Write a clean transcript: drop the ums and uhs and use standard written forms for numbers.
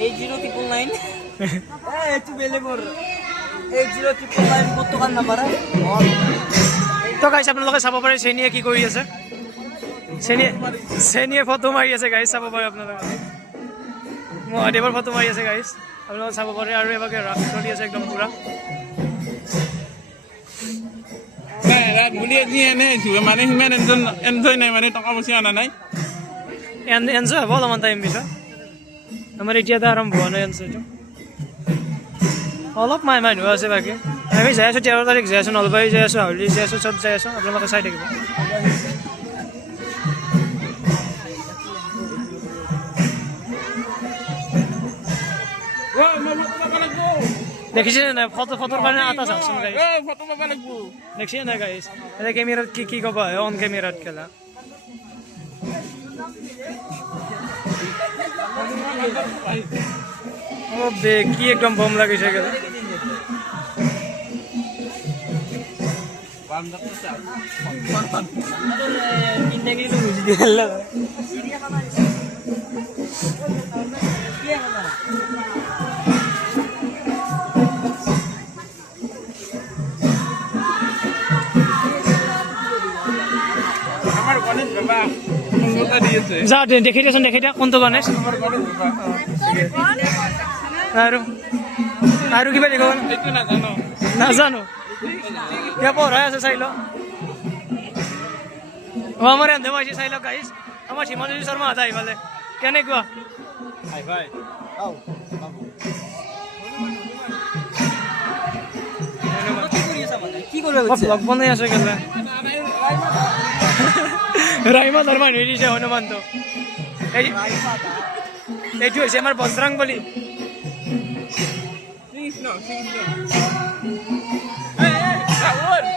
8099 একটু বেলে মোৰ 8099 কত কান নাম্বাৰ তো গাইছ আপোনালোকে চাব পাৰে চেনিয়ে কি কৰি আছে চেনিয়ে ফটো মাৰি আছে গাইছ চাব পাৰে আপোনালোকে মহাদেৱৰ ফটো মাৰি আছে গাইছ আপোনালোকে চাব পাৰে আৰু এবাকে ৰাস চলি আছে একদম পুৰা মানে সিমান এনজয় নাই মানে টকা পইচা অনা নাই এনজয় হ'ব অলপমান টাইম পিছত আমাৰ এতিয়া আৰম্ভ হোৱা নাই এনজয়টো অলপ মানুহ আছে বাকী আমি যাই আছোঁ 13 তাৰিখ যাই আছোঁ নলবাৰী যাই আছোঁ হাউলি যাই আছোঁ চব যাই আছোঁ আপোনালোকে চাই থাকিব দেখিছে নাই ফটোৰ কাৰণে আটা চাওকচোন গাইছ দেখিছে নাই গাইছ এতিয়া কেমেৰাত কি ক'বা অন কেমেৰাত খেলা কি একদম বম লাগিছে গেলে যা দেখি দিয়াচোন দেখি দিয়া কোনটো গণেশ আৰু কিবা দেখো নাজানো কিবা পঢ়াই আছে চাই ল আমাৰ এন্ধে মাইছে চাই লওক গাইছ আমাৰ হিমাংশু শৰ্মা আধা আহিফালে কেনেকুৱা ব্লগ বনাই আছে কেলে ৰাইমা ধৰ্মা নিদিছে হনুমানটো এইটো হৈছে আমাৰ বজৰাং বলি